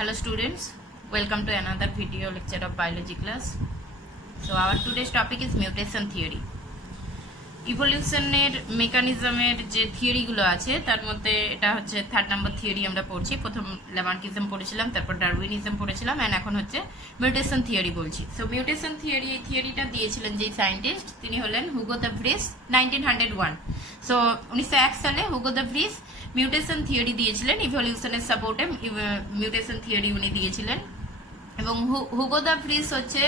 Hello students, welcome to another video lecture of biology class. So our today's topic is mutation theory. ইভলিউশনের মেকানিজমের যে থিওরিগুলো আছে তার মধ্যে এটা হচ্ছে 3rd নাম্বার থিওরি আমরা পড়ছি। প্রথম ল্যামার্কিজম পড়েছিলাম, তারপর ডারউইনিজম পড়েছিলাম, অ্যান্ড এখন হচ্ছে মিউটেশন থিওরি বলছি। সো মিউটেশন থিওরি, এই থিওরিটা দিয়েছিলেন যেই সায়েন্টিস্ট, তিনি হলেন হুগো দ্য ভ্রিস 1901। সো 1901 সালে Hugo the Vries mutation theory দিয়েছিলেন, ইভলিউশনের সাপোর্টে মিউটেশন থিওরি উনি দিয়েছিলেন। এবং হুগো দ্য ভ্রিস হচ্ছে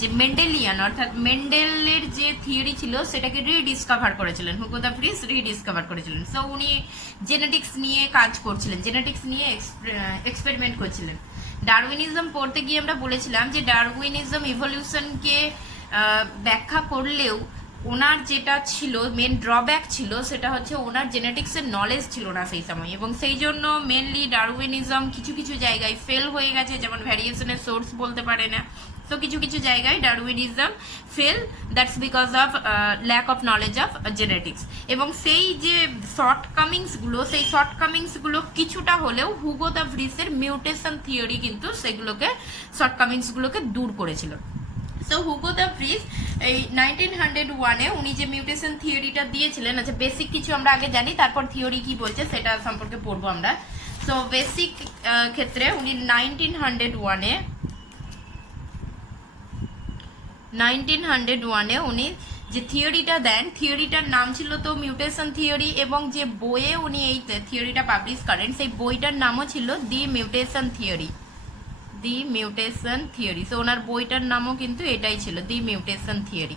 যে মেন্ডেলিয়ান অর্থাৎ মেন্ডেলের যে থিওরি ছিল সেটাকে রিডিসকভার করেছিলেন। হুগো দ্য ভ্রিস রিডিসকভার করেছিলেন। সো উনি জেনেটিক্স নিয়ে কাজ করছিলেন, জেনেটিক্স নিয়ে এক্সপেরিমেন্ট করছিলেন। ডারউইনিজম পড়তে গিয়ে আমরা বলেছিলাম যে ডারউইনিজম ইভলিউশনকে ব্যাখ্যা করলেও ওনার যেটা ছিল মেন ড্রব্যাক ছিল সেটা হচ্ছে ওনার জেনেটিক্সের নলেজ ছিল না সেই সময়, এবং সেই জন্য মেনলি ডারউইনিজম কিছু কিছু জায়গায় ফেল হয়ে গেছে, যেমন ভ্যারিয়েশনের সোর্স বলতে পারে না। তো কিছু কিছু জায়গায় Darwinism fail, that's because of lack of knowledge of genetics. এবং সেই যে শর্টকামিংসগুলো, সেই শর্টকামিংসগুলো কিছুটা হলেও হুগো দ্য ভ্রিসের মিউটেশন থিওরি কিন্তু সেগুলোকে শর্টকামিংসগুলোকে দূর করেছিল। সো হুগো দ্য ভ্রিস এই 1901-এ উনি যে মিউটেশন থিওরিটা দিয়েছিলেন, আচ্ছা বেসিক কিছু আমরা আগে জানি, তারপর থিওরি কি বলছে সেটা সম্পর্কে পড়বো আমরা। সো বেসিক ক্ষেত্রে উনি 1901-এ উনি যে থিওরিটা দেন, থিওরিটার নাম ছিল তো মিউটেশন থিওরি, এবং যে বইয়ে উনি এই থিওরিটা পাবলিশ করেন সেই বইটার নামও ছিল দি মিউটেশন থিওরি। দি মিউটেশন থিওরি। সো ওনার বইটার নামও কিন্তু এটাই ছিল, দি মিউটেশন থিওরি।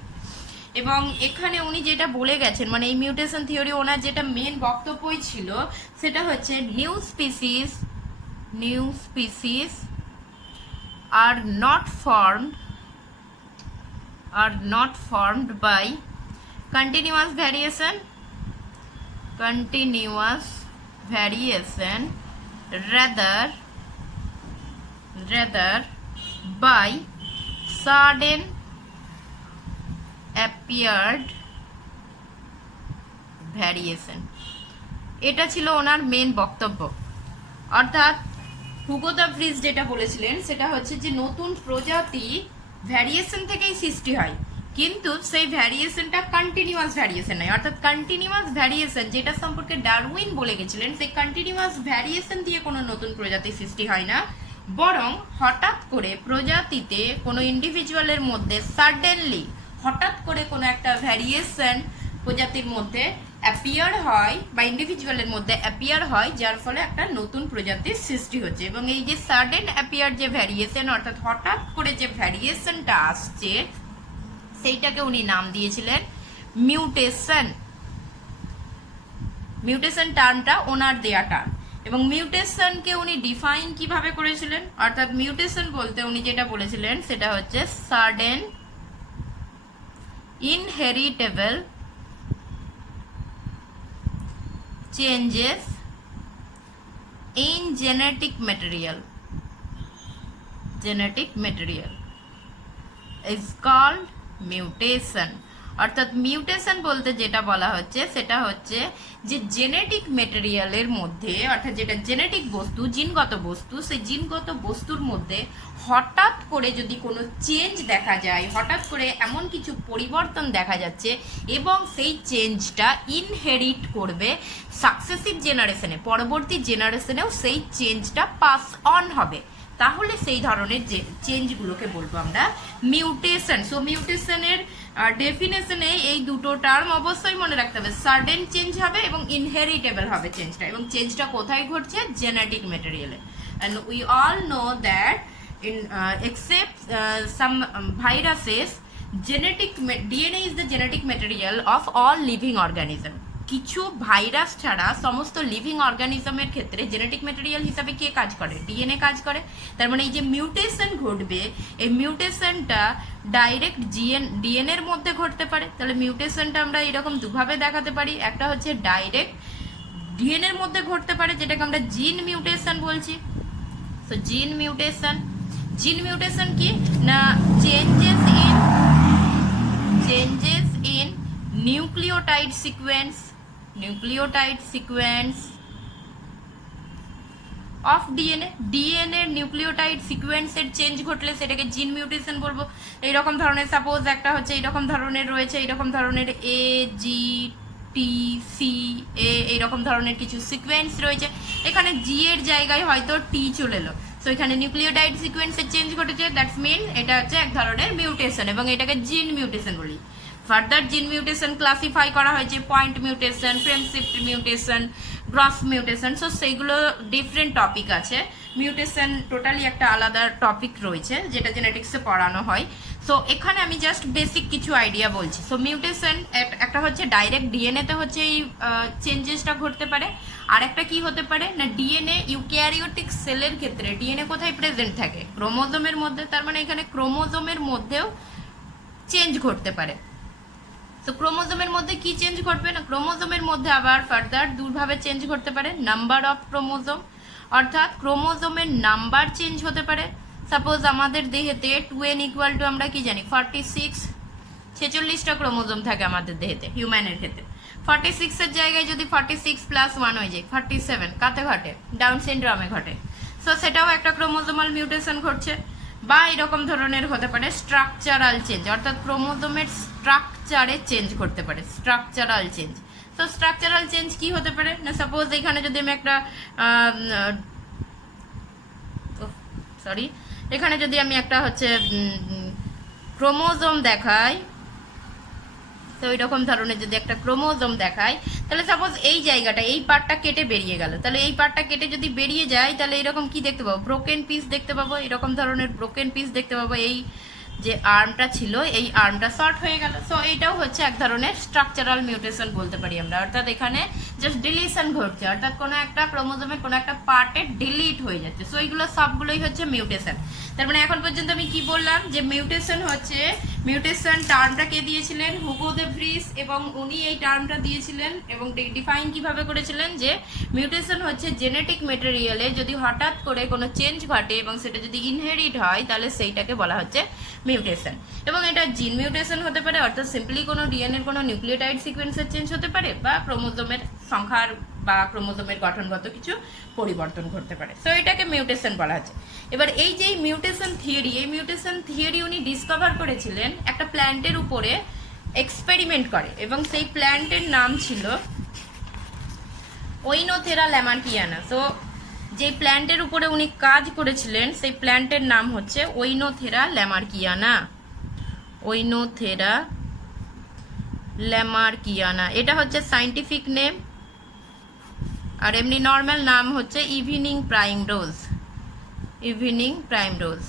এবং এখানে উনি যেটা বলে গেছেন, মানে এই মিউটেশন থিওরি ওনার যেটা মেন বক্তব্যই ছিল সেটা হচ্ছে নিউ স্পিসিস আর not formed by continuous variation rather by sudden appeared variation। এটা ছিল ওনার মেন বক্তব্য। অর্থাৎ হুগো দ্য ভ্রিস যেটা বলেছিলেন সেটা হচ্ছে যে নতুন প্রজাতি ভ্যারিয়েশন থেকেই সৃষ্টি হয়, কিন্তু সেই ভ্যারিয়েশনটা কন্টিনিউয়াস ভ্যারিয়েশন নয়। অর্থাৎ কন্টিনিউয়াস ভ্যারিয়েশন যেটা সম্পর্কে ডারউইন বলে গেছিলেন, সেই কন্টিনিউয়াস ভ্যারিয়েশন দিয়ে কোনো নতুন প্রজাতি সৃষ্টি হয় না, বরং হঠাৎ করে প্রজাতিতে কোনো ইন্ডিভিজুয়ালের মধ্যে সাডেনলি হঠাৎ করে কোনো একটা ভ্যারিয়েশন প্রজাতির মধ্যে অ্যাপিয়ার হয় বা ইন্ডিভিজুয়ালের মধ্যে অ্যাপিয়ার হয়, যার ফলে একটা নতুন প্রজাতির সৃষ্টি হচ্ছে। এবং এই যে সাডেন অ্যাপিয়ার যে ভ্যারিয়েশন, অর্থাৎ হঠাৎ করে যে ভ্যারিয়েশনটা আসছে, সেইটাকে উনি নাম দিয়েছিলেন মিউটেশন। মিউটেশন টার্মটা ওনার দেয়া টার্ম। এবং মিউটেশনকে উনি ডিফাইন কিভাবে করেছিলেন, অর্থাৎ মিউটেশন বলতে উনি যেটা বলেছিলেন সেটা হচ্ছে sudden inheritable changes in genetic material is called mutation। অর্থাৎ মিউটেশন বলতে যেটা বলা হচ্ছে সেটা হচ্ছে যে জেনেটিক মেটেরিয়ালের মধ্যে, অর্থাৎ যেটা জেনেটিক বস্তু, জিনগত বস্তু, সেই জিনগত বস্তুর মধ্যে হঠাৎ করে যদি কোনো চেঞ্জ দেখা যায়, হঠাৎ করে এমন কিছু পরিবর্তন দেখা যাচ্ছে এবং সেই চেঞ্জটা ইনহেরিট করবে সাকসেসিভ জেনারেশনে, পরবর্তী জেনারেশনেও সেই চেঞ্জটা পাস অন হবে, তাহলে সেই ধরনের যে চেঞ্জগুলোকে বলবো আমরা মিউটেশন। সো মিউটেশনের ডেফিনেশনে এই দুটো টার্ম অবশ্যই মনে রাখতে হবে, সাডেন চেঞ্জ হবে এবং ইনহেরিটেবল হবে চেঞ্জটা, এবং চেঞ্জটা কোথায় ঘটছে? জেনেটিক মেটেরিয়ালে। And we all know that in except some viruses, DNA is the genetic material of all living organism। কিছু ভাইরাস ছাড়া সমস্ত লিভিং অর্গানিজমের ক্ষেত্রে জেনেটিক ম্যাটেরিয়াল হিসাবে কে কাজ করে? ডিএনএ কাজ করে। তার মানে এই যে মিউটেশন ঘটবে, এই মিউটেশনটা ডাইরেক্ট ডিএনএর মধ্যে ঘটতে পারে। তাহলে মিউটেশনটা আমরা এরকম দুভাবে দেখাতে পারি, একটা হচ্ছে ডাইরেক্ট ডিএনএর মধ্যে ঘটতে পারে, যেটাকে আমরা জিন মিউটেশন বলছি। সো জিন মিউটেশন কি না, changes in nucleotide sequence of DNA, DNA nucleotide সিকোয়েন্সের চেঞ্জ ঘটলে সেটাকে জিন মিউটেশন বলবো। এইরকম ধরনের সাপোজ একটা হচ্ছে এইরকম ধরনের রয়েছে, এইরকম ধরনের এ জি টি সি এ এইরকম ধরনের কিছু সিকোয়েন্স রয়েছে, এখানে জি এর জায়গায় হয়তো টি চলে এলো, সো এখানে নিউক্লিওটাইড সিকোয়েন্সের চেঞ্জ ঘটেছে, দ্যাটস মিন এটা হচ্ছে এক ধরনের মিউটেশন এবং এটাকে জিন মিউটেশন বলি। ফার্দার জিন মিউটেশন ক্লাসিফাই করা হয়েছে point mutation, frame shift mutation, gross mutation, so সেইগুলো ডিফারেন্ট টপিক আছে। মিউটেশন টোটালি একটা আলাদা টপিক রয়েছে যেটা জেনেটিক্সে পড়ানো হয়। সো এখানে আমি জাস্ট বেসিক কিছু আইডিয়া বলছি। সো মিউটেশন একটা হচ্ছে ডাইরেক্ট ডিএনএতে হচ্ছে এই চেঞ্জেসটা ঘটতে পারে, আর একটা কি হতে পারে না ডিএনএ ইউক্যারিওটিক সেলের ক্ষেত্রে ডিএনএ কোথায় প্রেজেন্ট থাকে, ক্রোমোজোমের মধ্যে, তার মানে এখানে ক্রোমোজোমের মধ্যেও চেঞ্জ ঘটতে পারে। তো ক্রোমোজোমের মধ্যে কি চেঞ্জ ঘটবে না, ক্রোমোজোমের মধ্যে আবার ফার্দার দুভাবে চেঞ্জ ঘটতে পারে, নাম্বার অফ ক্রোমোজোম, অর্থাৎ ক্রোমোজোমের নাম্বার চেঞ্জ হতে পারে। সাপোজ আমাদের দেহেতে 2n ইকুয়াল টু আমরা কি জানি 46, 46টা ক্রোমোজোম থাকে আমাদের দেহেতে হিউম্যানের ক্ষেত্রে। 46 এর জায়গায় যদি 46 প্লাস 1 হয়ে যায় 47, কাতে ঘটে, ডাউন সিনড্রোমে ঘটে। সো সেটাও একটা ক্রোমোজোমাল মিউটেশন ঘটছে। বা এরকম ধরনের হতে পারে স্ট্রাকচারাল চেঞ্জ, অর্থাৎ ক্রোমোজোমের স্ট্রাকচারে চেঞ্জ করতে পারে, স্ট্রাকচারাল চেঞ্জ। তো স্ট্রাকচারাল চেঞ্জ কি হতে পারে না, সাপোজ এখানে যদি আমি একটা এখানে যদি আমি একটা হচ্ছে ক্রোমোজোম দেখাই, তো এরকম ধরনের যদি একটা ক্রোমোজোম দেখাই, তাহলে সাপোজ এই জায়গাটা এই পার্টটা কেটে বেরিয়ে গেল, তাহলে এই পার্টটা কেটে যদি বেরিয়ে যায় তাহলে এরকম কি দেখতে পাবো, ব্রোকেন পিস দেখতে পাবো, এরকম ধরনের ব্রোকেন পিস দেখতে পাবো। এই যে আর্মটা ছিল এই আর্মটা শর্ট হয়ে গেল। সো এইটাও হচ্ছে এক ধরনের স্ট্রাকচারাল মিউটেশন বলতে পারি আমরা, অর্থাৎ এখানে জাস্ট ডিলিশন ঘটছে, অর্থাৎ কোনো একটা ক্রোমোজোমের কোনো একটা পার্টে ডিলিট হয়ে যাচ্ছে। সো এইগুলো সবগুলোই হচ্ছে মিউটেশন। তার মানে এখন পর্যন্ত আমি কি বললাম যে মিউটেশন হচ্ছে, মিউটেশন টার্মটা কে দিয়েছিলেন, হুগো দে ভ্রিস, এবং উনি এই টার্মটা দিয়েছিলেন এবং ডিফাইন কিভাবে করেছিলেন যে মিউটেশন হচ্ছে জেনেটিক মেটেরিয়ালে যদি হঠাৎ করে কোনো চেঞ্জ ঘটে এবং সেটা যদি ইনহেরিট হয় তাহলে সেইটাকে বলা হচ্ছে মিউটেশন। এবং এটা জিন মিউটেশন হতে পারে, অর্থাৎ সিম্পলি কোনো ডিএনএর কোনো নিউক্লিওটাইড সিকোয়েন্সের চেঞ্জ হতে পারে, বা ক্রোমোজোমের সংখ্যার বা ক্রোমোজোমের গঠনগত কিছু পরিবর্তন ঘটতে পারে। সো এটাকে মিউটেশন বলা হচ্ছে। এবার এই যে মিউটেশন থিওরি, এই মিউটেশন থিওরি উনি ডিসকভার করেছিলেন একটা প্ল্যান্টের উপরে এক্সপেরিমেন্ট করে, এবং সেই প্ল্যান্টের নাম ছিল ওইনোথেরা ল্যামার্কিয়ানা। সো যে প্ল্যান্টের উপরে উনি কাজ করেছিলেন সেই প্ল্যান্টের নাম হচ্ছে ওইনোথেরা ল্যামার্কিয়ানা, ওইনোথেরা ল্যামার্কিয়ানা, এটা হচ্ছে সাইন্টিফিক নেম। আর এমনি নর্মাল নাম হচ্ছে ইভিনিং প্রাইম রোজ, ইভিনিং প্রাইম রোজ,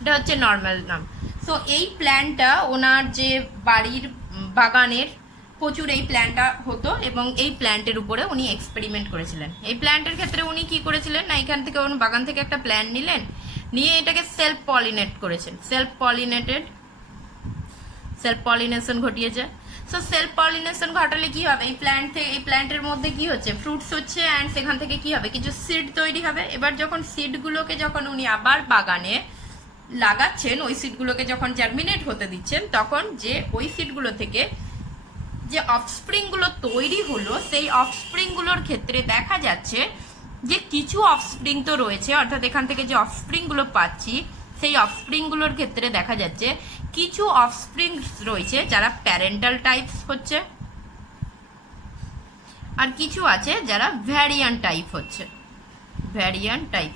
এটা হচ্ছে নর্মাল নাম। সো এই প্ল্যান্টটা ওনার যে বাড়ির বাগানের প্রচুর এই প্ল্যান্টটা হতো, এবং এই প্ল্যান্টের উপরে উনি এক্সপেরিমেন্ট করেছিলেন। এই প্ল্যান্টের ক্ষেত্রে উনি কি করেছিলেন না, এখান থেকে উনি বাগান থেকে একটা প্ল্যান্ট নিলেন, নিয়ে এটাকে সেলফ পলিনেট করেছেন, সেলফ পলিনেশন ঘটিয়েছে। সো সেলফ পলিনেশন ঘটালে কি হবে, এই প্ল্যান্ট থেকে, এই প্ল্যান্টের মধ্যে কি হচ্ছে, ফ্রুটস হচ্ছে, অ্যান্ড সেখান থেকে কি হবে, কিছু সিড তৈরি হবে। এবার যখন সিডগুলোকে যখন উনি আবার বাগানে লাগাচ্ছেন, ওই সিডগুলোকে যখন জার্মিনেট হতে দিচ্ছেন, তখন যে ওই সিডগুলো থেকে যে অফস্প্রিংগুলো তৈরি হলো, সেই অফস্প্রিংগুলোর ক্ষেত্রে দেখা যাচ্ছে যে কিছু অফস্প্রিং তো রয়েছে, অর্থাৎ এখান থেকে যে অফস্প্রিংগুলো পাচ্ছি সেই অফস্প্রিংগুলোর ক্ষেত্রে দেখা যাচ্ছে কিছু অফস্প্রিং রয়েছে যারা প্যারেন্টাল টাইপস হচ্ছে, আর কিছু আছে যারা ভ্যারিয়ান্ট টাইপ হচ্ছে, variant type.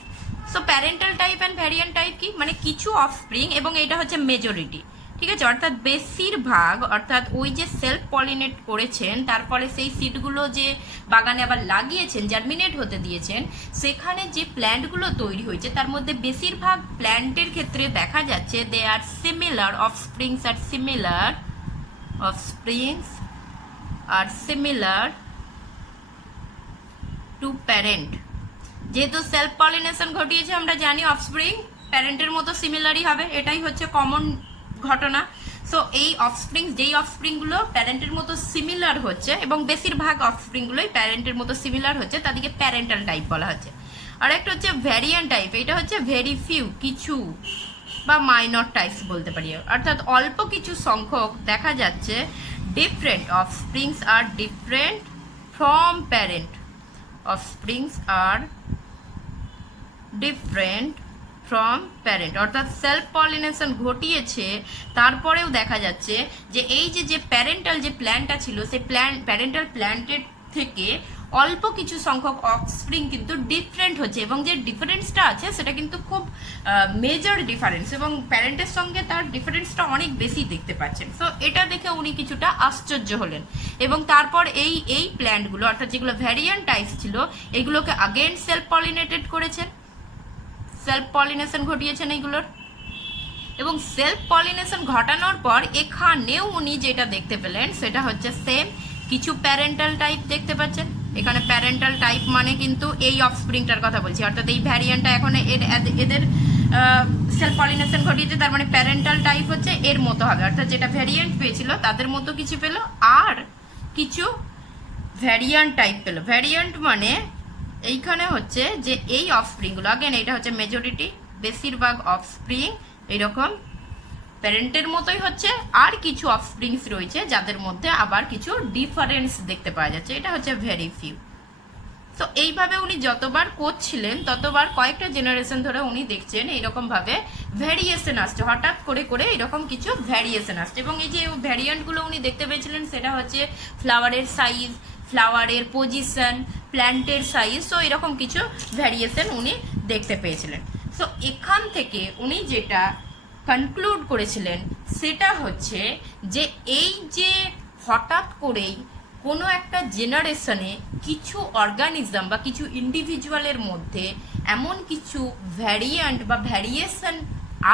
So parental type and variant type কি, মানে কিছু অফস্প্রিং, এবং এটা হচ্ছে মেজরিটি, ঠিক আছে, অর্থাৎ বেশিরভাগ, অর্থাৎ ওই যে সেলফ পলিনেট করেছেন তারপরে সেই সিডগুলো যে বাগানে আবার লাগিয়েছেন, জার্মিনেট হতে দিয়েছেন, সেখানে যে প্ল্যান্টগুলো তৈরি হয়েছে তার মধ্যে বেশিরভাগ প্ল্যান্টের ক্ষেত্রে দেখা যাচ্ছে they are similar, offsprings are similar, offsprings are similar to parent. যেহেতু সেলফ পলিনেশন ঘটিয়েছে আমরা জানি অফস্প্রিং প্যারেন্টের মতো সিমিলারই হবে, এটাই হচ্ছে কমন ঘটনা। সো এই অফস্প্রিং, যেই অফস্প্রিংগুলো প্যারেন্টের মতো সিমিলার হচ্ছে, এবং বেশিরভাগ অফস্প্রিংগুলোই প্যারেন্টের মতো সিমিলার হচ্ছে, তাদেরকে প্যারেন্টাল টাইপ বলা হচ্ছে। আর একটা হচ্ছে ভ্যারিয়ান্ট টাইপ, এটা হচ্ছে ভেরি ফিউ, কিছু বা মাইনর টাইপস বলতে পারি, অর্থাৎ অল্প কিছু সংখ্যক দেখা যাচ্ছে different offsprings are different from parent, offsprings are different from parent, অর্থাৎ সেলফ পলিনেশন ঘটিয়েছে, তারপরেও দেখা যাচ্ছে যে এই যে প্যারেন্টাল যে প্ল্যান্টটা ছিল সেই প্যারেন্টাল প্ল্যান্টের থেকে অল্প কিছু সংখ্যক অফস্প্রিং কিন্তু ডিফারেন্ট হচ্ছে, এবং যে ডিফারেন্সটা আছে সেটা কিন্তু খুব মেজর ডিফারেন্স, এবং প্যারেন্টের সঙ্গে তার ডিফারেন্সটা অনেক বেশি দেখতে পাচ্ছেন। সো এটা দেখে উনি কিছুটা আশ্চর্য হলেন, এবং তারপর এই প্ল্যান্টগুলো অর্থাৎ যেগুলো ভ্যারিয়েন্ট টাইপস ছিল এগুলোকে আগেন সেলফ পলিনেটেড করেছেন, সেলফ পলিনেশন ঘটিয়েছেন এইগুলোর, এবং সেলফ পলিনেশন ঘটানোর পর এখানেও উনি যেটা দেখতে পেলেন সেটা হচ্ছে সেম কিছু প্যারেন্টাল টাইপ দেখতে পাচ্ছেন। এখানে প্যারেন্টাল টাইপ মানে কিন্তু এই অফস্প্রিংটার কথা বলছি, অর্থাৎ এই ভ্যারিয়েন্টটা এখন এদের সেলফ পলিনেশন ঘটিয়েছে, তার মানে প্যারেন্টাল টাইপ হচ্ছে এর মতো হবে, অর্থাৎ যেটা ভ্যারিয়েন্ট পেয়েছিল তাদের মতো কিছু পেলো, আর কিছু ভ্যারিয়েন্ট টাইপ পেলো। ভ্যারিয়েন্ট মানে এইখানে হচ্ছে যে এই অফস্প্রিংগুলো, আগেন এটা হচ্ছে মেজরিটি, বেশিরভাগ অফস্প্রিং এইরকম প্যারেন্টের মতোই হচ্ছে, আর কিছু অফস্প্রিংস রয়েছে যাদের মধ্যে আবার কিছু ডিফারেন্স দেখতে পাওয়া যাচ্ছে, এটা হচ্ছে ভেরি ফিউ। তো এইভাবে উনি যতবার করছিলেন ততবার কয়েকটা জেনারেশন ধরে উনি দেখছেন এইরকমভাবে ভ্যারিয়েশন আসছে, হঠাৎ করে করে এরকম কিছু ভ্যারিয়েশন আসছে, এবং এই যে ভ্যারিয়েন্টগুলো উনি দেখতে পেয়েছিলেন সেটা হচ্ছে ফ্লাওয়ারের সাইজ, ফ্লাওয়ারের পজিশন, প্ল্যান্টের সাইজ, তো এরকম কিছু ভ্যারিয়েশন উনি দেখতে পেয়েছিলেন। সো এখান থেকে উনি যেটা কনক্লুড করেছিলেন সেটা হচ্ছে যে এই যে হঠাৎ করেই কোনো একটা জেনারেশনে কিছু অর্গানিজম বা কিছু ইন্ডিভিজুয়ালের মধ্যে এমন কিছু ভ্যারিয়েন্ট বা ভ্যারিয়েশন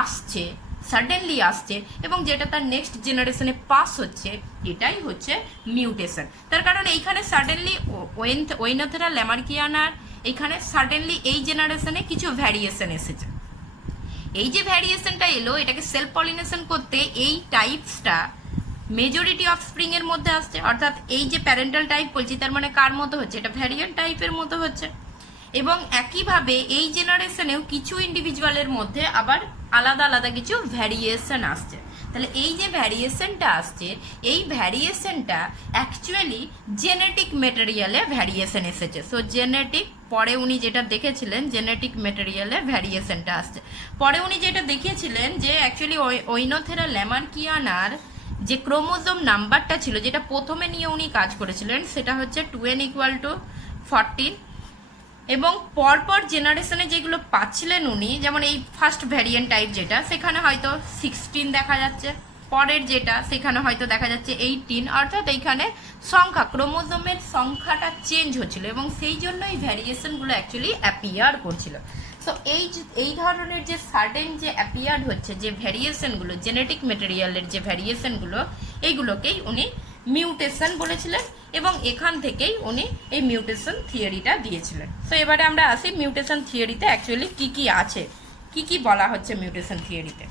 আসছে, সাডেনলি আসছে, এবং যেটা তার নেক্সট জেনারেশনে পাস হচ্ছে, এটাই হচ্ছে মিউটেশন। তার কারণ এইখানে সাডেনলি ওয়েনোথেরা ল্যামার্কিয়ানার এইখানে সাডেনলি এই জেনারেশনে কিছু ভ্যারিয়েশন এসেছে, এই যে ভ্যারিয়েশনটা এলো এটাকে সেলফ পলিনেশন করতে এই টাইপসটা মেজরিটি অফ স্প্রিং এর মধ্যে আসছে, অর্থাৎ এই যে প্যারেন্টাল টাইপ বলছি তার মানে কার মতো হচ্ছে, এটা ভ্যারিয়েন্ট টাইপের মতো হচ্ছে, এবং একইভাবে এই জেনারেশনেও কিছু ইন্ডিভিজুয়ালের মধ্যে আবার আলাদা আলাদা কিছু ভ্যারিয়েশন আসছে। তাহলে এই যে ভ্যারিয়েশনটা আসছে এই ভ্যারিয়েশনটা অ্যাকচুয়ালি জেনেটিক মেটেরিয়ালে ভ্যারিয়েশন এসেছে। সো জেনেটিক, পরে উনি যেটা দেখেছিলেন জেনেটিক মেটেরিয়ালে ভ্যারিয়েশনটা আসছে, পরে উনি যেটা দেখিয়েছিলেন যে অ্যাকচুয়ালি ওইনোথেরা ল্যামার্কিয়ানার যে ক্রোমোজোম নাম্বারটা ছিল যেটা প্রথমে নিয়ে উনি কাজ করেছিলেন সেটা হচ্ছে 2n=14, এবং পরপর জেনারেশনে যেগুলো পাচ্ছিলেন উনি, যেমন এই ফার্স্ট ভ্যারিয়েন্ট টাইপ যেটা সেখানে হয়তো 16 দেখা যাচ্ছে, পরের যেটা সেখানে হয়তো দেখা যাচ্ছে 18, অর্থাৎ এইখানে সংখ্যা ক্রোমোজোমের সংখ্যাটা চেঞ্জ হচ্ছিল, এবং সেই জন্য এই ভ্যারিয়েশনগুলো অ্যাকচুয়ালি অ্যাপিয়ার করছিল। সো এই ধরনের যে সাডেন যে অ্যাপিয়ার হচ্ছে যে ভ্যারিয়েশনগুলো, জেনেটিক মেটেরিয়ালের যে ভ্যারিয়েশনগুলো, এইগুলোকেই উনি মিউটেশন বলেছিলেন, এবং এখান থেকেই উনি এই মিউটেশন থিওরিটা দিয়েছিলেন। সো এবারে আমরা আসি মিউটেশন থিওরিতে অ্যাকচুয়ালি কি কি আছে, কি কি বলা হচ্ছে মিউটেশন থিওরিতে।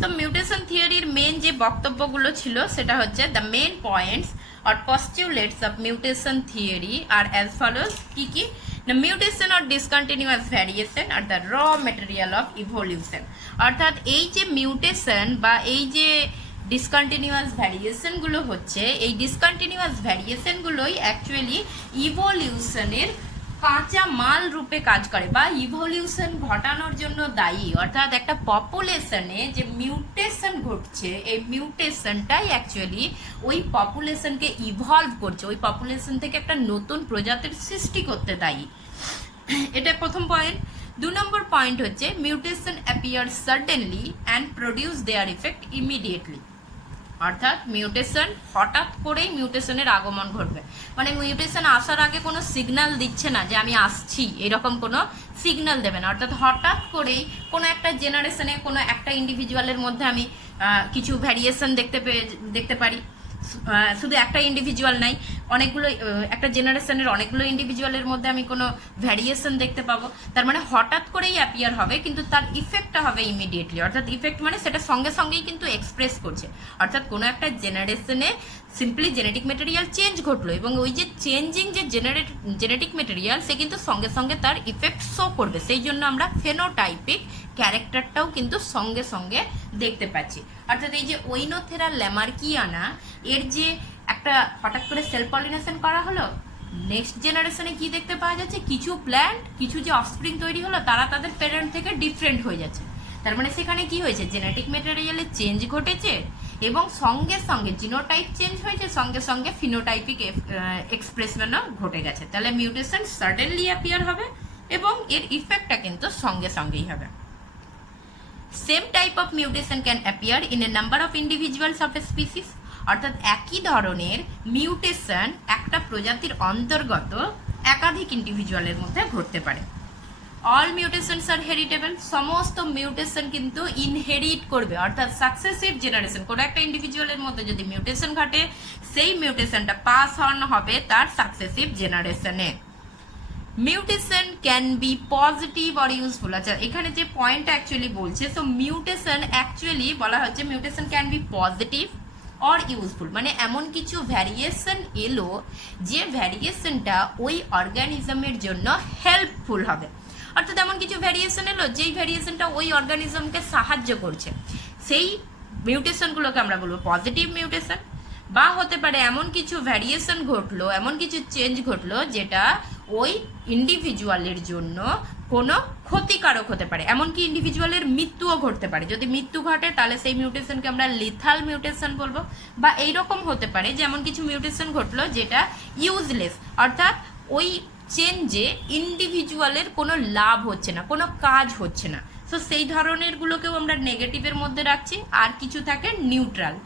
তো মিউটেশন থিওরির মেন যে বক্তব্যগুলো ছিল সেটা হচ্ছে the main points or postulates of mutation theory are as follows. কি কি? The mutation or discontinuous variation are the raw material of evolution. অর্থাৎ এই যে মিউটেশন বা এই যে ডিসকন্টিনিউয়াস ভ্যারিয়েশনগুলো হচ্ছে, এই ডিসকন্টিনিউয়াস ভ্যারিয়েশনগুলোই অ্যাকচুয়ালি ইভলিউশনের কাঁচা মাল রূপে কাজ করে বা ইভলিউশন ঘটানোর জন্য দায়ী। অর্থাৎ একটা পপুলেশনে যে মিউটেশন ঘটছে এই মিউটেশনটাই অ্যাকচুয়ালি ওই পপুলেশনকে ইভলভ করছে, ওই পপুলেশন থেকে একটা নতুন প্রজাতির সৃষ্টি করতে দায়ী। এটা প্রথম পয়েন্ট। 2 নম্বর পয়েন্ট হচ্ছে mutation appear suddenly and produce their effect immediately. অর্থাৎ মিউটেশন হঠাৎ করেই মিউটেশনের আগমন ঘটবে, মানে মিউটেশন আসার আগে কোনো সিগন্যাল দিচ্ছে না যে আমি আসছি, এরকম কোনো সিগন্যাল দেবে না। অর্থাৎ হঠাৎ করেই কোনো একটা জেনারেশনে কোনো একটা ইন্ডিভিজুয়ালের মধ্যে আমি কিছু ভ্যারিয়েশন দেখতে পারি। শুধু একটা ইন্ডিভিজুয়াল নাই, অনেকগুলো, একটা জেনারেশনের অনেকগুলো ইন্ডিভিজুয়ালের মধ্যে আমি কোনো ভ্যারিয়েশন দেখতে পাবো। তার মানে হঠাৎ করেই অ্যাপিয়ার হবে, কিন্তু তার ইফেক্টটা হবে ইমিডিয়েটলি। অর্থাৎ ইফেক্ট মানে সেটা সঙ্গে সঙ্গেই কিন্তু এক্সপ্রেস করছে। অর্থাৎ কোনো একটা জেনারেশনে সিম্পলি জেনেটিক মেটেরিয়াল চেঞ্জ ঘটলো, এবং ওই যে চেঞ্জিং যে জেনেটিক মেটেরিয়াল সে কিন্তু সঙ্গে সঙ্গে তার ইফেক্ট শো করবে। সেই জন্য আমরা ফেনোটাইপিক ক্যারেক্টারটাও কিন্তু সঙ্গে সঙ্গে দেখতে পাচ্ছি। অর্থাৎ এই যে ওইনোথেরা ল্যামার্কিয়ানা এর যে একটা হঠাৎ করে সেলফ পলিনেশন করা হলো, নেক্সট জেনারেশনে কি দেখতে পাওয়া যাচ্ছে, কিছু প্ল্যান্ট, কিছু যে অফস্প্রিং তৈরি হলো তারা তাদের প্যারেন্ট থেকে ডিফারেন্ট হয়ে যাচ্ছে। তার মানে সেখানে কি হয়েছে, জেনেটিক ম্যাটেরিয়ালে চেঞ্জ ঘটেছে এবং সঙ্গে সঙ্গে জিনোটাইপ চেঞ্জ হয়েছে, সঙ্গে সঙ্গে ফিনোটাইপিক এক্সপ্রেশনও ঘটে গেছে। তাহলে মিউটেশন সাডেনলি অ্যাপিয়ার হবে এবং এর ইফেক্টটা কিন্তু সঙ্গে সঙ্গেই হবে। Same type of mutation can appear in a number of individuals of A species. অর্থাৎ একই ধরনের মিউটেশন একটা প্রজাতির অন্তর্গত একাধিক ইন্ডিভিজুয়ালের মধ্যে ঘটতে পারে। অল মিউটেশনস আর হেরিটেবল, সমস্ত মিউটেশন কিন্তু ইনহেরিট করবে, অর্থাৎ সাকসেসিভ জেনারেশন, কোনো একটা ইন্ডিভিজুয়ালের মধ্যে যদি মিউটেশন ঘটে সেই মিউটেশনটা পাস অন হবে তার সাকসেসিভ জেনারেশনে। Mutation can be positive or useful. আচ্ছা, এখানে যে পয়েন্টটা অ্যাকচুয়ালি বলছে, সো মিউটেশন অ্যাকচুয়ালি বলা হচ্ছে mutation can be positive or useful, মানে এমন কিছু ভ্যারিয়েশন এলো যে ভ্যারিয়েশনটা ওই অর্গানিজমের জন্য হেল্পফুল হবে। অর্থাৎ এমন কিছু ভ্যারিয়েশন এলো যেই ভ্যারিয়েশনটা ওই অর্গানিজমকে সাহায্য করছে, সেই মিউটেশনগুলোকে আমরা বলবো পজিটিভ মিউটেশন। বা হতে পারে এমন কিছু ভ্যারিয়েশন ঘটলো, এমন কিছু চেঞ্জ ঘটলো যেটা ওই ইন্ডিভিজুয়ালের জন্য কোনো ক্ষতিকারক হতে পারে, এমনকি ইন্ডিভিজুয়ালের মৃত্যুও ঘটতে পারে। যদি মৃত্যু ঘটে তাহলে সেই মিউটেশনকে আমরা লিথাল মিউটেশন বলবো। বা এইরকম হতে পারে যে এমন কিছু মিউটেশন ঘটলো যেটা ইউজলেস, অর্থাৎ ওই চেঞ্জে ইন্ডিভিজুয়ালের কোনো লাভ হচ্ছে না, কোনো কাজ হচ্ছে না। সো সেই ধরনেরগুলোকেও আমরা নেগেটিভের মধ্যে রাখছি। আর কিছু থাকে নিউট্রাল।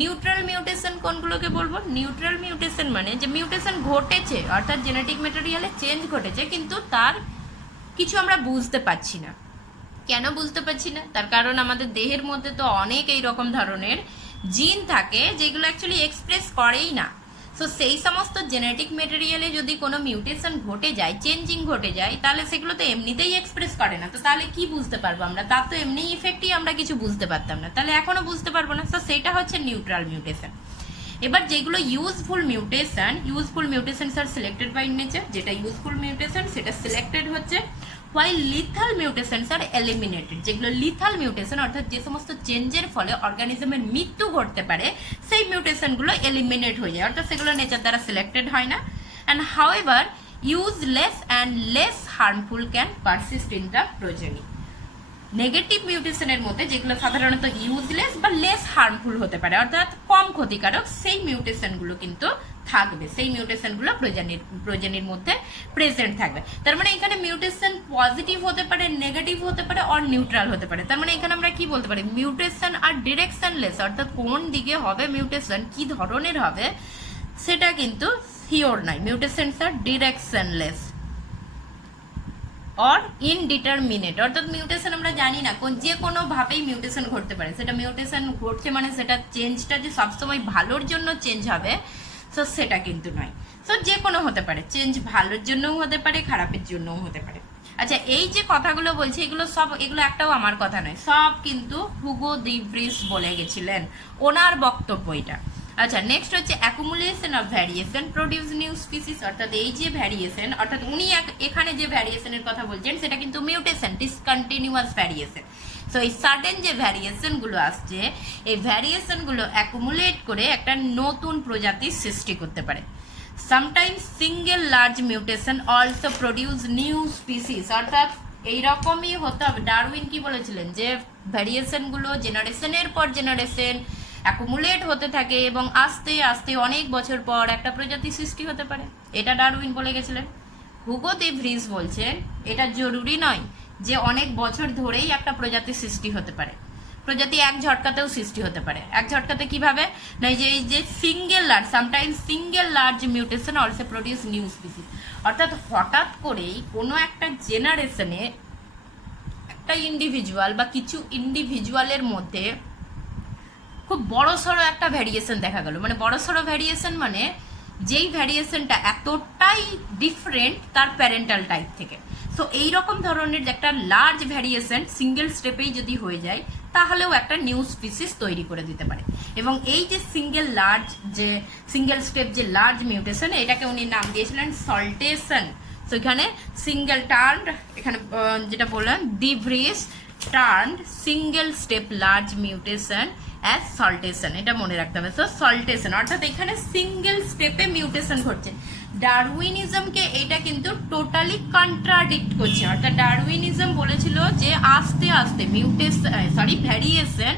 নিউট্রাল মিউটেশন কোনগুলোকে বলবো? নিউট্রাল মিউটেশন মানে যে মিউটেশন ঘটেছে, অর্থাৎ জেনেটিক ম্যাটেরিয়ালে চেঞ্জ ঘটেছে, কিন্তু তার কিছু আমরা বুঝতে পারছি না। কেন বুঝতে পারছি না? তার কারণ আমাদের দেহের মধ্যে তো অনেক এই রকম ধরনের জিন থাকে যেগুলো অ্যাকচুয়ালি এক্সপ্রেস করেই না। সো সেই সমস্ত জেনেটিক ম্যাটেরিয়ালে যদি কোনো মিউটেশন ঘটে যায়, চেঞ্জিং ঘটে যায়, তাহলে সেগুলো তো এমনিতেই এক্সপ্রেস করে না। তো তাহলে কি বুঝতে পারবো আমরা? তার তো এমনি ইফেক্টই আমরা কিছু বুঝতে পারতাম না, তাহলে এখনো বুঝতে পারবো না। তো সেটা হচ্ছে নিউট্রাল মিউটেশন। এবার যেগুলো useful mutations are selected by nature, যেটা ইউজফুল মিউটেশন সেটা সিলেক্টেড হচ্ছে, while lethal mutations are eliminated। যেগুলো লিথাল মিউটেশন, অর্থাৎ যে সমস্ত চেঞ্জের ফলে অর্গানিজমের মৃত্যু ঘটতে পারে, সেই মিউটেশনগুলো এলিমিনেট হয়ে যায়, অর্থাৎ সেগুলো নেচার দ্বারা সিলেক্টেড হয় না। And however useless and less harmful can persist in the progeny. Negative মিউটেশনের মধ্যে যেগুলো সাধারণত ইউজলেস বা লেস হার্মফুল হতে পারে, অর্থাৎ কম ক্ষতিকারক, সেই মিউটেশনগুলো কিন্তু থাকবে, সেই মিউটেশনগুলো প্রোজেনির মধ্যে প্রেজেন্ট থাকবে। তার মানে এখানে মিউটেশন পজিটিভ হতে পারে, নেগেটিভ হতে পারে, আর নিউট্রাল হতে পারে। তার মানে এখানে আমরা কি বলতে পারি? মিউটেশন আর ডিরেকশনলেস, অর্থাৎ কোন দিকে হবে মিউটেশন, কি ধরনের হবে সেটা কিন্তু শিওর নাই। মিউটেশনস আর ডিরেকশনলেস অর ইনডিটারমিনেট, অর্থাৎ মিউটেশন আমরা জানি না, যে কোনোভাবেই মিউটেশন ঘটতে পারে। সেটা মিউটেশন ঘটছে মানে সেটা চেঞ্জটা যে সবসময় ভালোর জন্য চেঞ্জ হবে, সো সেটা কিন্তু নয়। সো যে কোনো হতে পারে, চেঞ্জ ভালোর জন্যও হতে পারে, খারাপের জন্যও হতে পারে। আচ্ছা, এই যে কথাগুলো বলছি এগুলো একটাও আমার কথা নয়, সব কিন্তু হুগো দি ভ্রিস বলে গেছিলেন, ওনার বক্তব্য এটা। আচ্ছা, নেক্সট হচ্ছে accumulation of variation produce new species, অর্থাৎ এই যে ভ্যারিয়েশন, অর্থাৎ উনি এখানে যে ভ্যারিয়েশনের কথা বলছেন সেটা কিন্তু মিউটেশন, ডিসকন্টিনিউয়াস ভ্যারিয়েশন। সো এই সাডেন যে ভ্যারিয়েশনগুলো আসছে, এই ভ্যারিয়েশনগুলো অ্যাকুমুলেট করে একটা নতুন প্রজাতির সৃষ্টি করতে পারে। Sometimes single large mutation also produce new species, অর্থাৎ এইরকমই হতে হবে। ডারউইন কি বলেছিলেন? যে ভ্যারিয়েশনগুলো জেনারেশনের পর জেনারেশন অ্যাকুমুলেট হতে থাকে এবং আস্তে আস্তে অনেক বছর পর একটা প্রজাতি সৃষ্টি হতে পারে, এটা ডারউইন বলে গেছিলেন। হুগো দি ভ্রিস বলছেন এটা জরুরি নয় যে অনেক বছর ধরেই একটা প্রজাতি সৃষ্টি হতে পারে, প্রজাতি এক ঝটকাতেও সৃষ্টি হতে পারে। এক ঝটকাতে কিভাবে? না, এই যে single large, sometimes single large mutation also produce new species, অর্থাৎ হঠাৎ করেই কোনো একটা জেনারেশনে একটা ইন্ডিভিজুয়াল বা কিছু ইন্ডিভিজুয়ালের মধ্যে খুব বড়সড় একটা ভ্যারিয়েশন দেখা গেল। মানে বড়সড় ভ্যারিয়েশন মানে যেই ভ্যারিয়েশনটা এতটাই ডিফারেন্ট তার প্যারেন্টাল টাইপ থেকে। সো এইরকম ধরনের একটা লার্জ ভ্যারিয়েশন সিঙ্গেল স্টেপেই যদি হয়ে যায় তাহলেও একটা নিউ স্পিসিস তৈরি করে দিতে পারে। এবং এই যে সিঙ্গেল স্টেপ যে লার্জ মিউটেশন, এটাকে উনি নাম দিয়েছিলেন সল্টেশন। সো এখানে সিঙ্গেল টার্ন, এখানে যেটা বললাম de Vries turned single step large mutation as saltation, এটা মনে রাখতে হবে। সো সল্টেশন অর্থাৎ এখানে সিঙ্গেল স্টেপে মিউটেশন ঘটছে। ডারউইনিজমকে এটা কিন্তু টোটালি কন্ট্রাডিক্ট করছে, অর্থাৎ ডারউইনিজম বলেছিল যে আস্তে আস্তে ভ্যারিয়েশন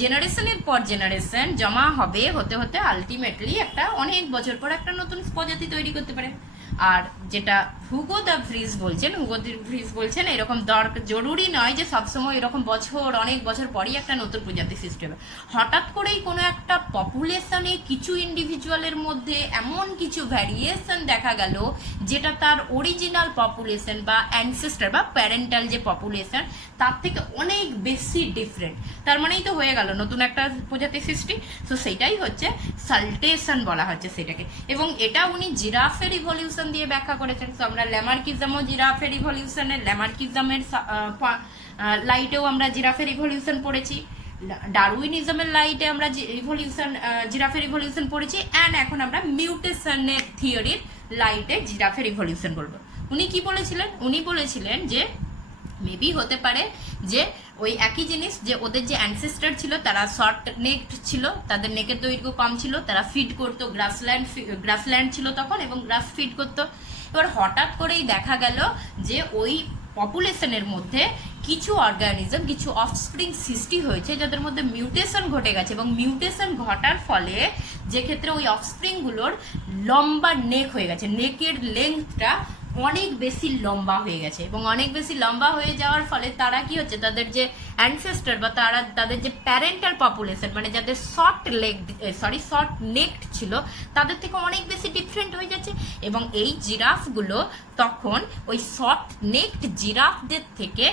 জেনারেশনের পর জেনারেশন জমা হবে, হতে হতে আলটিমেটলি একটা অনেক বছর পর একটা নতুন প্রজাতি তৈরি করতে পারে। আর যেটা হুগো দ্য ভ্রিজ বলছেন এরকম জরুরি নয় যে সবসময় এরকম অনেক বছর পরই একটা নতুন প্রজাতি সৃষ্টি হবে। হঠাৎ করেই কোনো একটা পপুলেশনে কিছু ইন্ডিভিজুয়ালের মধ্যে এমন কিছু ভ্যারিয়েশন দেখা গেল যেটা তার অরিজিনাল পপুলেশন বা অ্যানসেস্টার বা প্যারেন্টাল যে পপুলেশন তার থেকে অনেক বেশি ডিফারেন্ট, তার মানেই তো হয়ে গেল নতুন একটা প্রজাতি সৃষ্টি। তো সেইটাই হচ্ছে সাল্টেশন বলা হচ্ছে সেটাকে, এবং এটা উনি জিরাফের ইভলিউশন দিয়ে ব্যাখ্যা করেছেন। তো আমরা ল্যামার্কিজমও জিরাফের ইভলিউশনের ল্যামার্কিজমের লাইটেও আমরা জিরাফের ইভলিউশন পড়েছি, ডারউইনিজমের লাইটে আমরা জিরাফের ইভলিউশন পড়েছি, অ্যান্ড এখন আমরা মিউটেশনের থিওরির লাইটে জিরাফের ইভলিউশন বলবো। উনি কি বলেছিলেন? উনি বলেছিলেন যে মেবি হতে পারে যে ওই একই জিনিস, যে ওদের যে অ্যানসেস্টার ছিল তারা শর্ট নেকড ছিল, তাদের নেকের দৈর্ঘ্য কম ছিল, তারা ফিড করতো গ্রাসল্যান্ড ছিল তখন, এবং গ্রাস ফিড করতো। এবার হঠাৎ করেই দেখা গেল যে ওই পপুলেশনের মধ্যে কিছু অর্গানিজম, কিছু অফস্প্রিং সৃষ্টি হয়েছে যাদের মধ্যে মিউটেশন ঘটে গেছে, এবং মিউটেশন ঘটার ফলে যে ক্ষেত্রে ওই অফস্প্রিংগুলোর লম্বা নেক হয়ে গেছে, নেকের লেন্থটা অনেক বেশি লম্বা হয়ে গেছে, এবং অনেক বেশি লম্বা হয়ে যাওয়ার ফলে তারা কি হচ্ছে, তাদের যে অ্যানসেস্টার বা তাদের যে প্যারেন্টাল পপুলেশন মানে যাদের শর্ট নেকড ছিল তাদের থেকে অনেক বেশি ডিফারেন্ট হয়ে যাচ্ছে, এবং এই জিরাফগুলো তখন ওই শর্ট নেকড জিরাফদের থেকে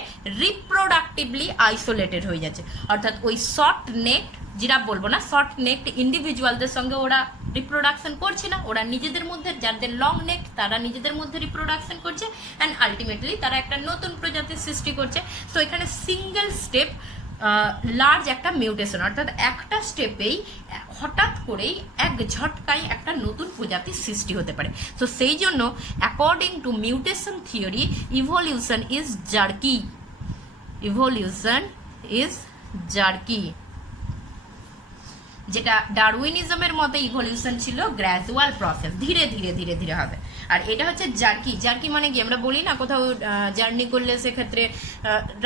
রিপ্রোডাক্টিভলি আইসোলেটেড হয়ে যাচ্ছে। অর্থাৎ ওই শর্ট নেকড জিরাফ বলবো না, শর্ট নেকড ইন্ডিভিজুয়ালদের সঙ্গে ওরা রিপ্রোডাকশন করছে না, ওরা নিজেদের মধ্যে, যাদের লং নেক তারা নিজেদের মধ্যে রিপ্রোডাকশন করছে, অ্যান্ড আলটিমেটলি তারা একটা নতুন প্রজাতির সৃষ্টি করছে। তো এখানে সিঙ্গেল স্টেপ লার্জ একটা মিউটেশন, অর্থাৎ একটা স্টেপেই হঠাৎ করেই এক ঝটকায় একটা নতুন প্রজাতির সৃষ্টি হতে পারে। তো সেই জন্য according to mutation theory evolution is jerky, যেটা ডারউইনিজমের মতে ইভলিউশন ছিল গ্র্যাজুয়াল প্রসেস, ধীরে ধীরে ধীরে ধীরে হবে। আর এটা হচ্ছে জার্কি মানে কি, আমরা বলি না কোথাও জার্নি করলে সেক্ষেত্রে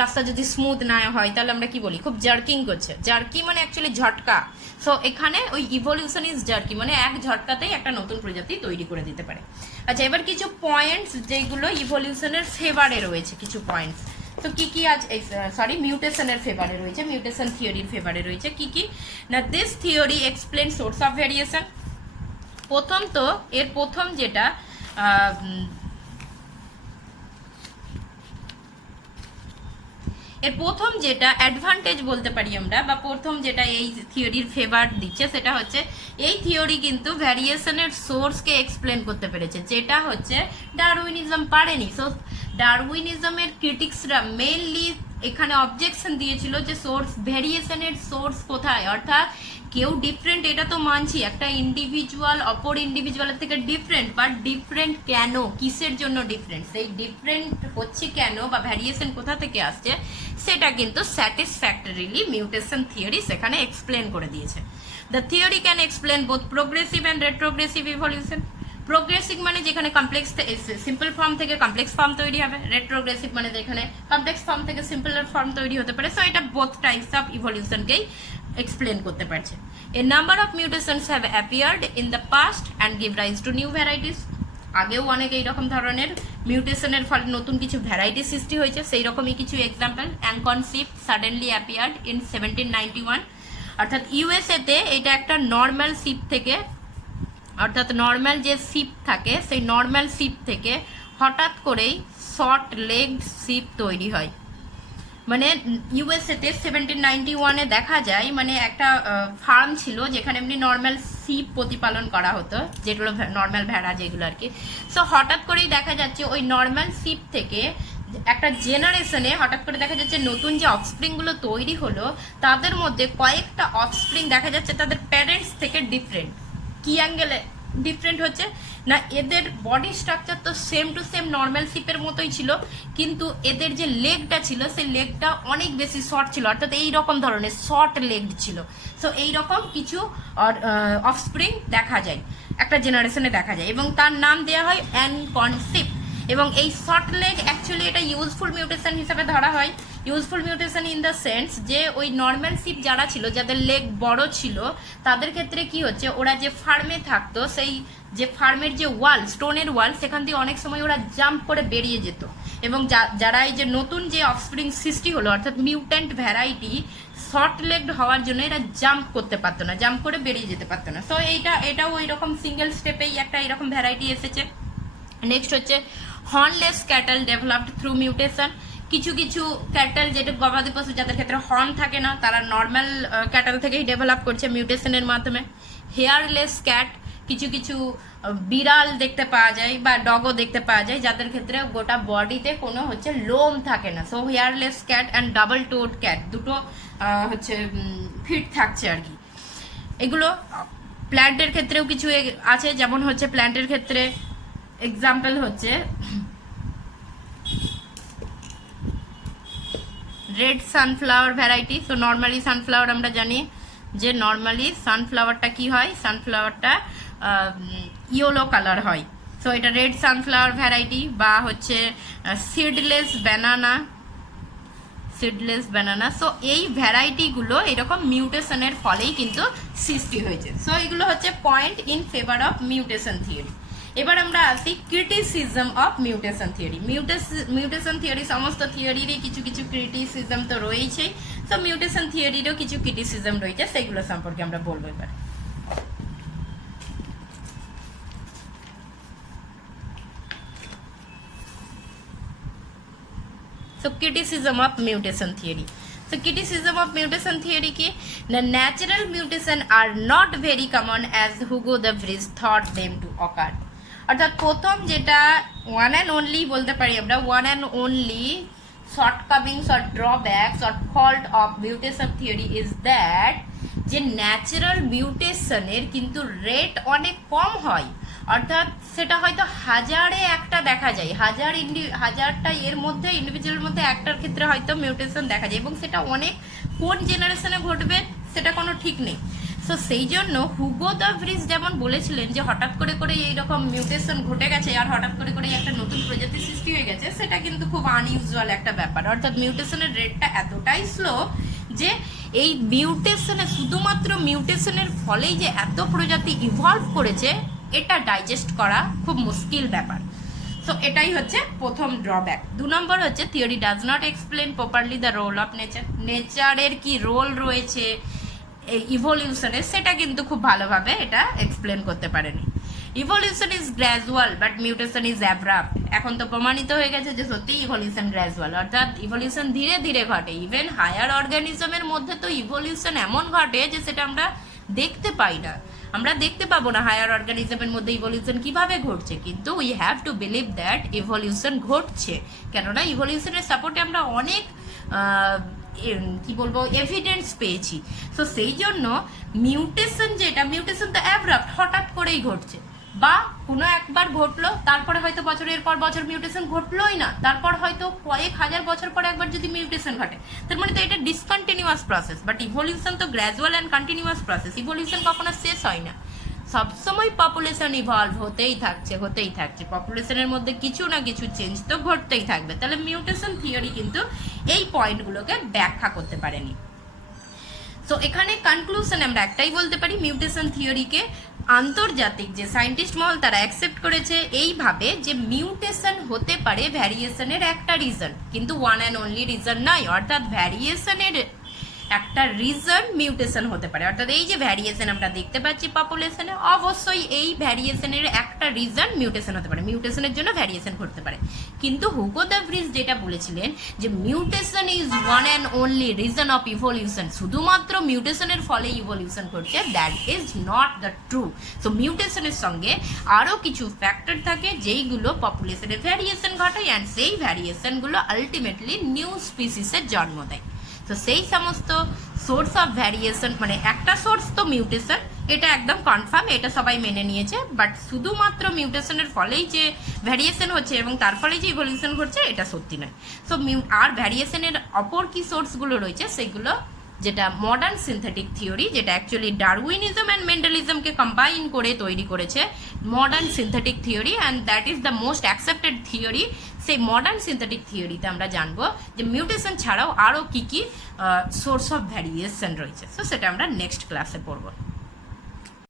রাস্তা যদি স্মুথ না হয় তাহলে আমরা কি বলি, খুব জার্কিং করছে। জার্কি মানে অ্যাকচুয়ালি ঝটকা। সো এখানে ওই ইভলিউশন ইজ জার্কি মানে এক ঝটকাতেই একটা নতুন প্রজাতি তৈরি করে দিতে পারে। আচ্ছা, এবার কিছু পয়েন্টস যেগুলো ইভলিউশনের ফেভারে রয়েছে, কিছু পয়েন্টস। তো কি কি আজ মিউটেশনের ফেভারে রয়েছে, মিউটেশন থিওরির ফেভারে রয়েছে কি কি না, this theory explain source of variation. প্রথম যেটা অ্যাডভান্টেজ বলতে পারি আমরা, বা প্রথম যেটা এই থিওরির ফেভার দিচ্ছে সেটা হচ্ছে এই থিওরি কিন্তু ভ্যারিয়েশনের সোর্সকে এক্সপ্লেন করতে পেরেছে, যেটা হচ্ছে ডারউইনিজম পারেনি। সো ডারউইনিজমের ক্রিটিক্সরা মেইনলি এখানে অবজেকশন দিয়েছিল যে ভ্যারিয়েশনের সোর্স কোথায়, অর্থাৎ কেউ ডিফারেন্ট এটা তো মানছি, একটা ইন্ডিভিজুয়াল অপর ইন্ডিভিজুয়ালের থেকে ডিফারেন্ট, বাট ডিফারেন্ট কেন, কিসের জন্য ডিফারেন্ট, সেই ডিফারেন্ট হচ্ছে কেন বা ভ্যারিয়েশন কোথা থেকে আসছে সেটা কিন্তু স্যাটিসফ্যাক্টরিলি মিউটেশন থিওরি সেখানে এক্সপ্লেন করে দিয়েছে। The theory can explain both progressive and retrogressive evolution. Progressive মানে যেখানে সিম্পল ফর্ম থেকে কমপ্লেক্স ফর্ম তৈরি হবে, রেট্রোগ্রেসিভ মানে যেখানে কমপ্লেক্স ফর্ম থেকে সিম্পল ফর্ম তৈরি হতে পারে। সো এটা বোথ টাইপস অফ ইভলিউশনকেই এক্সপ্লেন করতে পারছে। A number of mutations have appeared in the past and give rise to new varieties. আগেও অনেক এইরকম ধরনের মিউটেশনের ফলে নতুন কিছু ভ্যারাইটি সৃষ্টি হয়েছে, সেই রকমই কিছু example. Ancon sheep suddenly appeared in 1791, অর্থাৎ ইউএসএতে এটা একটা নর্মাল শিপ থেকে, অর্থাৎ নর্মাল যে শিপ থাকে সেই নর্মাল শিপ থেকে হঠাৎ করেই শর্ট লেগড শিপ তৈরি হয়। মানে ইউএসএতে 1791-এ দেখা যায়, মানে একটা ফার্ম ছিল যেখানে এমনি নর্মাল শিপ প্রতিপালন করা হতো, যেগুলো নর্মাল ভেড়া যেগুলো আর কি। সো হঠাৎ করেই দেখা যাচ্ছে ওই নর্মাল শিপ থেকে একটা জেনারেশনে হঠাৎ করে দেখা যাচ্ছে নতুন যে অফস্প্রিংগুলো তৈরি হলো তাদের মধ্যে কয়েকটা অফস্প্রিং দেখা যাচ্ছে তাদের প্যারেন্টস থেকে ডিফারেন্ট। কি অ্যাঙ্গেলে ডিফারেন্ট হচ্ছে না, এদের বডি স্ট্রাকচার তো সেম টু সেম নর্মাল শিপের মতোই ছিল, কিন্তু এদের যে লেগটা ছিল সেই লেগটা অনেক বেশি শর্ট ছিল, অর্থাৎ এই রকম ধরনের শর্ট লেগ ছিল। সো এই রকম কিছু অফস্প্রিং দেখা যায়, একটা জেনারেশনে দেখা যায়, এবং তার নাম দেওয়া হয় অ্যানকন শিপ। এবং এই শর্ট লেগ অ্যাকচুয়ালি এটা ইউজফুল মিউটেশন হিসেবে ধরা হয়। Useful mutation in the sense যে ওই নর্মাল শিপ যারা ছিল, যাদের লেগ বড় ছিল, তাদের ক্ষেত্রে কি হচ্ছে, ওরা যে ফার্মে থাকতো, সেই যে ফার্মের যে ওয়াল, স্টোনের ওয়াল, সেখান দিয়ে অনেক সময় ওরা জাম্প করে বেরিয়ে যেত। এবং যারা এই যে নতুন যে অফস্প্রিং সৃষ্টি হলো, অর্থাৎ মিউট্যান্ট ভ্যারাইটি, শর্ট লেগড হওয়ার জন্য এরা জাম্প করতে পারতো না, জাম্প করে বেরিয়ে যেতে পারতো না। সো এটাও ওই রকম সিঙ্গেল স্টেপেই একটা এরকম ভ্যারাইটি এসেছে। নেক্সট হচ্ছে হর্নলেস ক্যাটেল ডেভেলপড থ্রু মিউটেশন। কিছু কিছু ক্যাটেল, যেটা গবাদি পশু, যাদের ক্ষেত্রে হর্ন থাকে না, তারা নর্মাল ক্যাটেল থেকেই ডেভেলপ করছে মিউটেশনের মাধ্যমে। হেয়ারলেস ক্যাট, কিছু কিছু বিড়াল দেখতে পাওয়া যায় বা ডগও দেখতে পাওয়া যায়, যাদের ক্ষেত্রে গোটা বডিতে কোনো হচ্ছে লোম থাকে না। So hairless cat and double toed cat, দুটো হচ্ছে ফিট থাকছে আর কি। এগুলো প্ল্যান্টের ক্ষেত্রেও কিছু আছে, যেমন হচ্ছে প্ল্যান্টের ক্ষেত্রে এক্সাম্পল হচ্ছে red sunflower variety. So normally sunflower আমরা জানি যে নর্মালি সানফ্লাওয়ারটা কি হয়, সানফ্লাওয়ারটা ইয়েলো কালার হয়। সো এটা রেড সানফ্লাওয়ার ভ্যারাইটি। বা হচ্ছে seedless banana, seedless banana. So এই ভ্যারাইটিগুলো এরকম মিউটেশনের ফলেই কিন্তু সৃষ্টি হয়েছে। সো এগুলো হচ্ছে point in favour of mutation theory. এবার আমরা আসি criticism of mutation theory. Mutation theory, সমস্ত থিওরিরই কিছু কিছু ক্রিটিসিজম তো রয়েছেই। সো মিউটেশন থিওরিরও কিছু ক্রিটিসিজম রয়েছে, সেগুলো সম্পর্কে আমরা বলবো এবার। So criticism of mutation theory. So criticism of mutation theory ki the natural mutation are not very common as Hugo de Vries thought them to occur. অর্থাৎ প্রথম যেটা ওয়ান অ্যান্ড অনলি বলতে পারি আমরা, one and only shortcomings or drawbacks or fault of mutation theory is that যে natural মিউটেশনের কিন্তু rate অনেক কম হয়। অর্থাৎ সেটা হয়তো হাজারে একটা দেখা যায়, হাজারটা এর মধ্যে ইন্ডিভিজুয়ালের মধ্যে একটার ক্ষেত্রে হয়তো মিউটেশন দেখা যায়, এবং সেটা অনেক কোন জেনারেশনে ঘটবে সেটা কোনো ঠিক নেই। সো সেই জন্য হুগো দ্য ভ্রিস যেমন বলেছিলেন যে হঠাৎ করে করে এইরকম মিউটেশন ঘটে গেছে আর হঠাৎ করে করে একটা নতুন প্রজাতি সৃষ্টি হয়ে গেছে, সেটা কিন্তু খুব আনইউজুয়াল একটা ব্যাপার। অর্থাৎ মিউটেশনের রেটটা এতটাই স্লো যে এই মিউটেশনে, শুধুমাত্র মিউটেশনের ফলেই যে এত প্রজাতি ইভলভ করেছে, এটা ডাইজেস্ট করা খুব মুশকিল ব্যাপার। সো এটাই হচ্ছে প্রথম ড্রব্যাক। 2 নম্বর হচ্ছে theory does not explain properly the role of nature. নেচারের কি রোল রয়েছে ইভলিউশনে, সেটা কিন্তু খুব ভালোভাবে এটা এক্সপ্লেন করতে পারেনি। Evolution is gradual but mutation is abrupt. এখন তো প্রমাণিত হয়ে গেছে যে সত্যি ইভলিউশন গ্র্যাজুয়াল, অর্থাৎ ইভলিউশন ধীরে ধীরে ঘটে। ইভেন হায়ার অর্গানিজমের মধ্যে তো ইভলিউশন এমন ঘটে যে সেটা আমরা দেখতে পাই না, আমরা দেখতে পাবো না হায়ার অর্গানিজমের মধ্যে ইভলিউশন কিভাবে ঘটছে, কিন্তু we have to believe that evolution ঘটছে। কেননা ইভলিউশনের সাপোর্টে আমরা অনেক কি বলবো এভিডেন্স পেয়েছি। সো সেই জন্য মিউটেশন যেটা, মিউটেশন তো অ্যাব্রাপ্ট, হঠাৎ করেই ঘটছে, বা কোনো একবার ঘটলো, তারপরে হয়তো বছরের পর বছর মিউটেশন ঘটলোই না, তারপর হয়তো কয়েক হাজার বছর পর একবার যদি মিউটেশন ঘটে, তার মানে তো এটা ডিসকন্টিনিউয়াস প্রসেস। বাট ইভলিউশন তো gradual and continuous process, evolution কখনো শেষ হয় না, সবসময় পপুলেশন ইভলভ হতেই থাকছে। পপুলেশনের মধ্যে কিছু না কিছু চেঞ্জ তো ঘটতেই থাকবে। তাহলে মিউটেশন থিওরি কিন্তু এই পয়েন্টগুলোকে ব্যাখ্যা করতে পারেনি। সো এখানে কনক্লুশন আমরা একটাই বলতে পারি, মিউটেশন থিওরিকে আন্তর্জাতিক যে সায়েন্টিস্ট মহল তারা অ্যাকসেপ্ট করেছে এইভাবে যে মিউটেশন হতে পারে ভ্যারিয়েশনের একটা রিজন, কিন্তু ওয়ান অ্যান্ড অনলি রিজন নয়। অর্থাৎ ভ্যারিয়েশনের একটা রিজন মিউটেশন হতে পারে। অর্থাৎ এই যে ভ্যারিয়েশন আমরা দেখতে পাচ্ছি পপুলেশনে, অবশ্যই এই ভ্যারিয়েশনের একটা রিজন মিউটেশন হতে পারে, মিউটেশনের জন্য ভ্যারিয়েশন ঘটতে পারে। কিন্তু হুগো দ্য ভ্রিস যেটা বলেছিলেন যে mutation is one and only reason of evolution, শুধুমাত্র মিউটেশনের ফলে ইভলিউশন ঘটছে, that is not the true. So মিউটেশনের সঙ্গে আরও কিছু ফ্যাক্টর থাকে যেইগুলো পপুলেশনের ভ্যারিয়েশন ঘটায়, অ্যান্ড সেই ভ্যারিয়েশনগুলো আলটিমেটলি নিউ স্পিসিসের জন্ম দেয়। তো সেই সমস্ত সোর্স অফ ভ্যারিয়েশন মানে একটা সোর্স তো মিউটেশন, এটা একদম কনফার্ম, এটা সবাই মেনে নিয়েছে। বাট শুধুমাত্র মিউটেশনের ফলেই যে ভ্যারিয়েশন হচ্ছে এবং তার ফলেই যে ইভলিউশন ঘটছে এটা সত্যি নয়। সো আর ভ্যারিয়েশনের অপর কি সোর্সগুলো রয়েছে সেগুলো, যেটা মডার্ন সিনথেটিক থিওরি, যেটা অ্যাকচুয়ালি ডারউইনিজম অ্যান্ড মেন্ডেলিজমকে কম্বাইন করে তৈরি করেছে modern synthetic theory, and that is the most accepted theory. সেই মডার্ন সিনথেটিক থিওরিতে আমরা জানবো যে মিউটেশন ছাড়াও আরও কী কী সোর্স অফ ভ্যারিয়েশন রয়েছে। সো সেটা আমরা নেক্সট ক্লাসে পড়বো।